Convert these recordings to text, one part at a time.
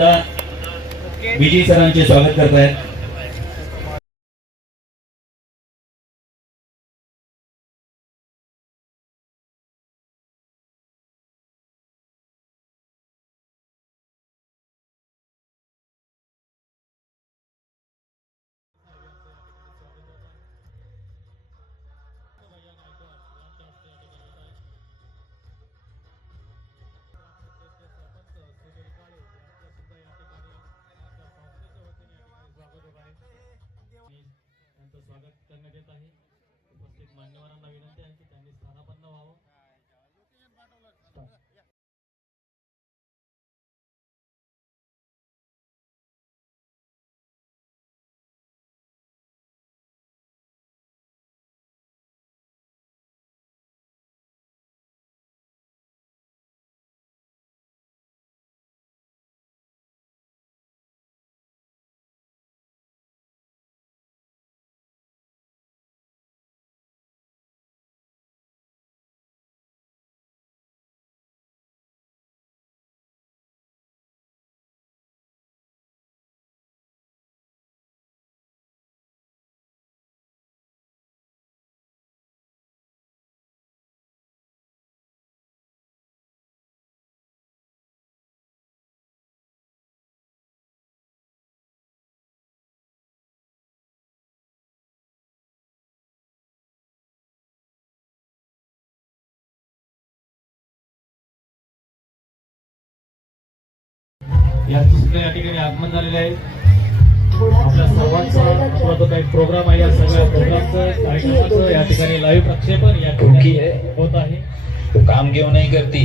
विजय सरांचे स्वागत करत स्वागत करण्यात येत आहे. उपस्थित मान्यवरांना विनंती आहे की त्यांनी स्थानापन्न व्हावं. या सुद्धा या ठिकाणी आगमन झालेले आहे. आपल्या सर्वांचा आपला जो काही प्रोग्राम आहे या सगळ्या प्रोग्रामचं कार्यक्रमाचं या ठिकाणी लाईव्ह प्रक्षेपण या ठिकाणी होत आहे. तो काम क्यों नहीं करती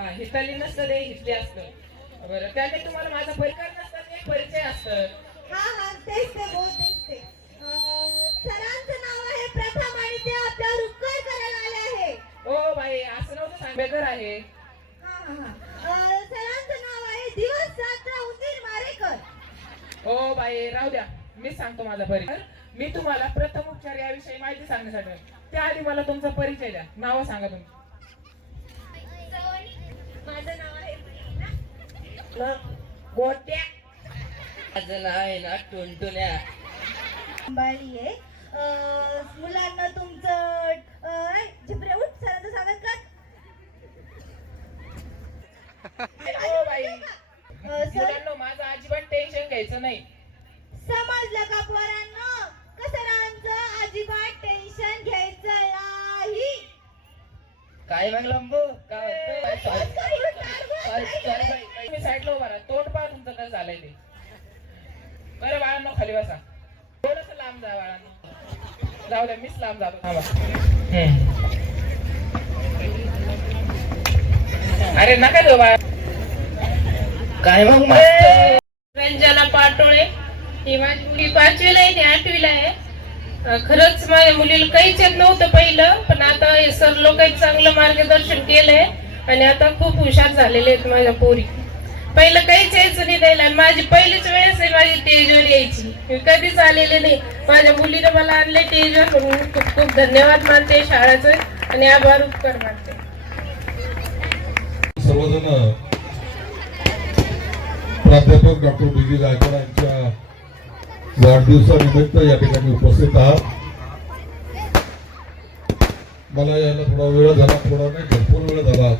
हा हिताली नसतं ते हितले असतं. बरं त्याने तुम्हाला माझा परिकार नसतं ते परिचय असतं. हा हा तेच ते बोल तेच ते. अं, सरांचं नाव आहे प्रथम आणि ते आपल्यावर उपकार करायला आले आहे. ओ बाई असं नव्हतं सांगेकर आहे. हा हा हा. अं, सरांचं नाव आहे दिवस रात्र उंदीर मारेकर. ओ बाई राहू द्या. मी सांगतो माझा परिचय. मी तुम्हाला प्रथम उपचार याविषयी माहिती सांगण्यासाठी. त्याआधी मला तुमचा परिचय द्या. नाव सांगा तुमचं माझं नाव आहे मलिना. गोट्या. माझं नाव आहे ना टुनटुन्या. मुलांना तुमचं झिपरे उठ सरांचं स्वागत कर. O by. मुलांना माझं अजिबात टेन्शन घ्यायचं नाही. समजलं का पोरांनो कसरांचं अजिबात टेन्शन घ्यायचं नाही. काय मग लंबू काय तुम्ही साईडला उभा राहा तोंड पहा तुमचं कसं झालंय ते बरं बाळांनो खाली बसा थोडस लांब जा बाळांनो जाऊ द्या मीच लांब जातो. थांबा. हम्म. अरे नका देऊ बाळा काय मग रंजना पाटोळे. ही माझी मुली पाचवीला आहे आठवीला आहे. खरंच माझ्या मुलीला काहीच येत नव्हतं पहिलं पण आता हे सर लोक चांगलं मार्गदर्शन केलंय. आणि आता खूप हुशार झालेले आहेत माझ्या पोरी. पहिलं काहीच यायचं नाही द्यायला माझी पहिलीच वेळेस आहे माझी स्टेजवर यायची. मी कधीच आलेले नाही. माझ्या मुलीने मला आणले स्टेजवर म्हणून खूप खूप धन्यवाद मानते शाळेचं. आणि आभार उपकार मानते. सर्वजण प्राध्यापक डॉक्टर बी जी गायकवाड यांच्या वाढदिवसानिमित्त या ठिकाणी उपस्थित आहात. मला यायला थोडा वेळ झाला थोडा नाही भरपूर वेळ झाला.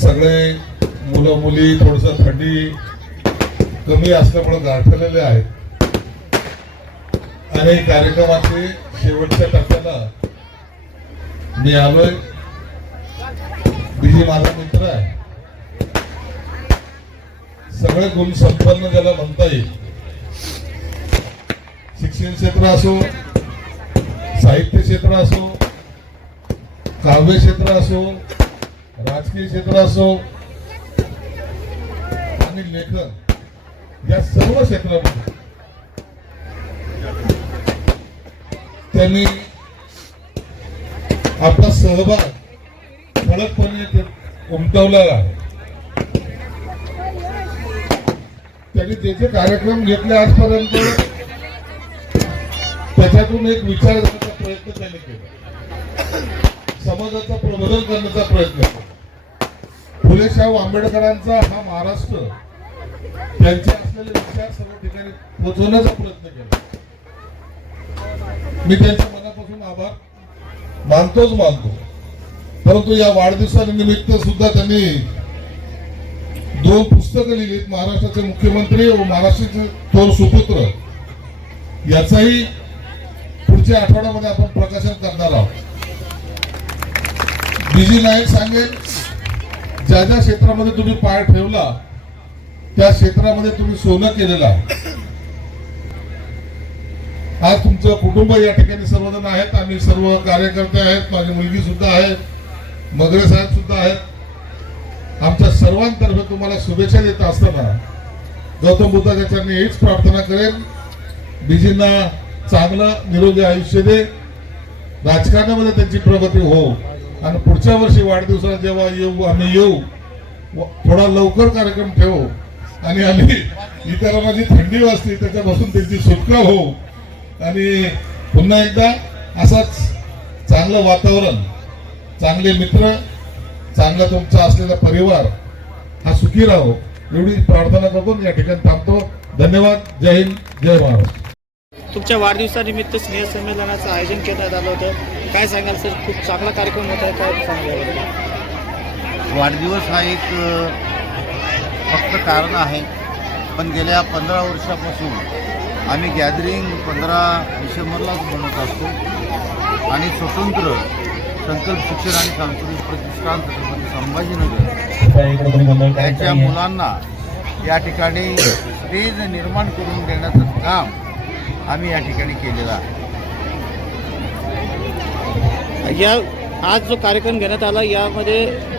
सगळे मुलं मुली थोडस थंडी कमी असल्यामुळे गाठलेले आहेत. आणि कार्यक्रमाचे शेवटच्या टप्प्याला मी आलोय. बिजी माझा मित्र आहे. सगळे गुण संपन्न ज्याला म्हणता येईल. शिक्षण क्षेत्र असो साहित्य क्षेत्र असो काव्य क्षेत्र असो राजकीय क्षेत्र असो आणि लेखन या सर्व क्षेत्रामध्ये. त्यांनी आपला सहभाग ठळकपणे उमटवलेला आहे. त्यांनी त्याचे कार्यक्रम घेतले आजपर्यंत त्याच्यातून एक विचार करण्याचा प्रयत्न त्यांनी केला. समाजाचा प्रबोधन करण्याचा प्रयत्न केला. फुले शाहू आंबेडकरांचा हा महाराष्ट्र त्यांचे असलेले विचार सर्व ठिकाणी पोहोचवण्याचा प्रयत्न केला. मी त्यांच्या मनापासून आभार मानतोच मानतो. परंतु या वाढदिवसानिमित्त सुद्धा त्यांनी दोन पुस्तकं लिहिलीत महाराष्ट्राचे मुख्यमंत्री व महाराष्ट्राचे थोर सुपुत्र. याचाही पुढच्या आठवड्यामध्ये आपण प्रकाशन करणार आहोत. बीजी नाईक सांगेल ज्या ज्या क्षेत्रामध्ये तुम्ही पाय ठेवला त्या क्षेत्रामध्ये तुम्ही सोनं केलेलं आहे. आज तुमचं कुटुंब या ठिकाणी सर्वजण आहेत. आम्ही सर्व कार्यकर्ते आहेत. माझी मुलगी सुद्धा आहे. मगरे साहेब सुद्धा आहेत. आमच्या सर्वांतर्फे तुम्हाला शुभेच्छा देत असताना गौतम बुद्धाच्या चरणी हीच प्रार्थना करेन. बीजींना चांगलं निरोगी आयुष्य दे. राजकारणामध्ये त्यांची प्रगती हो. आणि पुढच्या वर्षी वाढदिवसाला जेव्हा येऊ आम्ही येऊ थोडा लवकर कार्यक्रम ठेवू आणि आम्ही इतरांना जी थंडी वाजते त्याच्यापासून त्यांची सुटका हो आणि पुन्हा एकदा असाच चांगलं वातावरण चांगले मित्र चांगला तुमचा असलेला परिवार हा सुखी राहो. एवढी प्रार्थना करतो या ठिकाणी थांबतो. धन्यवाद. जय हिंद. जय महाराष्ट्र. तुमच्या वाढदिवसानिमित्त स्नेहसंमेलनाचं आयोजन करण्यात आलं होतं. काय सांगाल सर? खूप चांगला कार्यक्रम होता काय सांगाल? वाढदिवस हा एक फक्त कारण आहे. पण गेल्या पंधरा वर्षापासून आम्ही गॅदरिंग पंधरा डिसेंबरलाच बनवत असतो. आणि स्वतंत्र संकल्प शिक्षण आणि सांस्कृतिक प्रतिष्ठान छत्रपती संभाजीनगर त्याच्या मुलांना या ठिकाणी स्टेज निर्माण करून देण्याचं काम आम्ही या ठिकाणी केलेलं आहे. या आज जो कार्यक्रम घेण्यात आला यामध्ये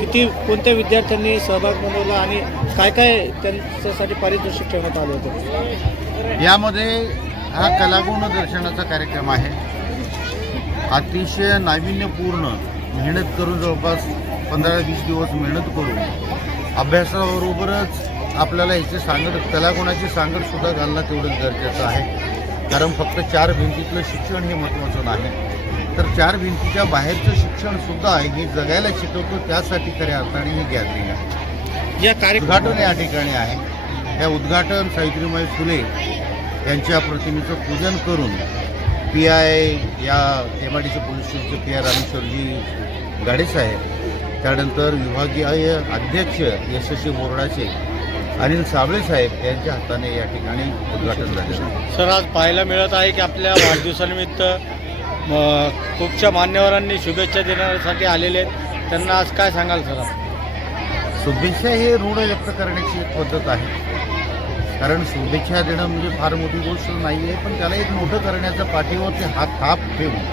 किती कोणत्या विद्यार्थ्यांनी सहभाग नोंदवला आणि काय काय त्यांच्यासाठी पारितोषिक ठेवण्यात आलं होतं? यामध्ये हा कलागुण दर्शनाचा कार्यक्रम आहे. अतिशय नाविन्यपूर्ण मेहनत करून जवळपास पंधरा वीस दिवस मेहनत करून अभ्यासाबरोबरच आपल्याला याची सांगड कलागुणाची सांगड सुद्धा घालणं तेवढंच गरजेचं आहे. कारण फक्त चार भिंतीतलं शिक्षण हे महत्त्वाचं नाही. तर चार भिंतीच्या बाहेरचं शिक्षण सुद्धा आहे हे जगायला शिकवतो त्यासाठी खऱ्या अर्थाने ही गॅदरिंग आहे. या कार्यक्रम उद्घाटन या ठिकाणी आहे. या उद्घाटन सावित्रीबाई फुले यांच्या प्रतिमेचं पूजन करून पी आय या M I D C police स्टेशनचे पी आय रामेश्वरजी गाडेसाहेब त्यानंतर विभागीय अध्यक्ष यशस्वी बोर्डाचे अनिल साबळे साहेब यांच्या हाताने या ठिकाणी उद्घाटन आहे. सर आज पाहायला मिळत आहे की आपल्या वाढदिवसानिमित्त खूपशा मान्यवरांनी शुभेच्छा देण्यासाठी आलेले आहेत. त्यांना आज काय सांगाल सर आपण? शुभेच्छा हे ऋण व्यक्त करण्याची एक पद्धत आहे. कारण शुभेच्छा देणं म्हणजे फार मोठी गोष्ट नाही आहे पण त्याला एक मोठं करण्याच्या पाठीवर ते हात हात ठेवून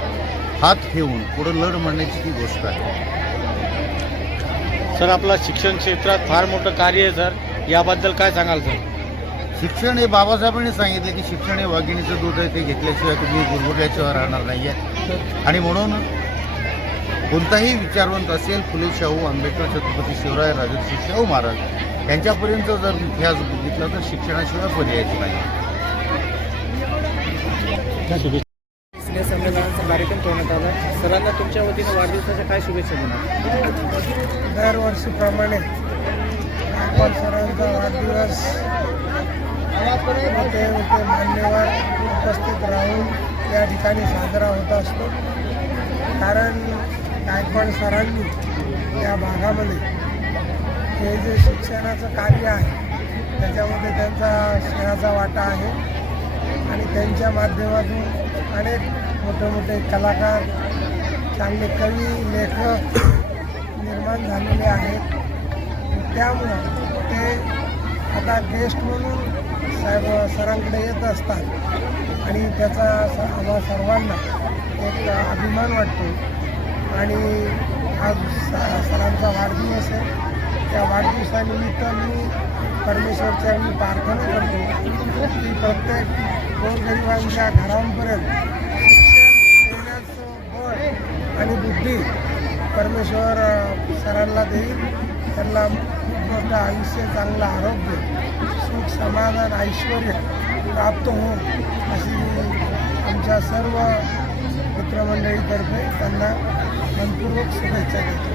हात ठेवून पुढं लढ म्हणण्याची ती गोष्ट आहे. सर आपला शिक्षण क्षेत्रात फार मोठं कार्य आहे सर. याबद्दल काय सांगाल सर? शिक्षण हे बाबासाहेबांनी सांगितलं की शिक्षण हे वाघिणीचं दूध आहे ते घेतल्याशिवाय तुम्ही गुरगुरल्याशिवाय राहणार नाही आहे आणि म्हणून कोणताही विचारवंत असेल फुले शाहू आंबेडकर छत्रपती शिवराय राजर्षी शाहू महाराज यांच्यापर्यंत जर इतिहास बघितला तर शिक्षणाशिवाय पर्यायच नाही संमेलनाचा कार्यक्रम ठेवण्यात आला आहे. सरांना तुमच्या वतीनं वाढदिवसाच्या काय शुभेच्छा देणार दरवर्षीप्रमाणे गायकवाड सरांचा वाढदिवस मोठे मोठे मान्यवर उपस्थित राहून या ठिकाणी साजरा होत असतो कारण गायकवाड सरांनी या भागामध्ये हे जे शिक्षणाचं कार्य आहे त्याच्यामध्ये त्यांचा सिंहाचा वाटा आहे आणि त्यांच्या माध्यमातून अनेक मोठे मोठे कलाकार चांगले कवी लेखक निर्माण झालेले आहेत त्यामुळं ते आता गेस्ट म्हणून साहेब सरांकडे येत असतात. आणि त्याचा स- आम्हा सर्वांना एक अभिमान वाटतो. आणि आज स- सरांचा वाढदिवस आहे. त्या वाढदिवसानिमित्त मी परमेश्वरच्या मी प्रार्थना करतो की प्रत्येक गोरगरिबांच्या घरांपर्यंत शिक्षण देण्याचं बळ आणि बुद्धी परमेश्वर सरांना देईल. त्यांना खूप मोठं आयुष्य चांगलं आरोग्य समाधान ऐश्वर प्राप्त हो अशी आमच्या सर्व मित्रमंडळीतर्फे त्यांना मनपूर्वक शुभेच्छा देतो.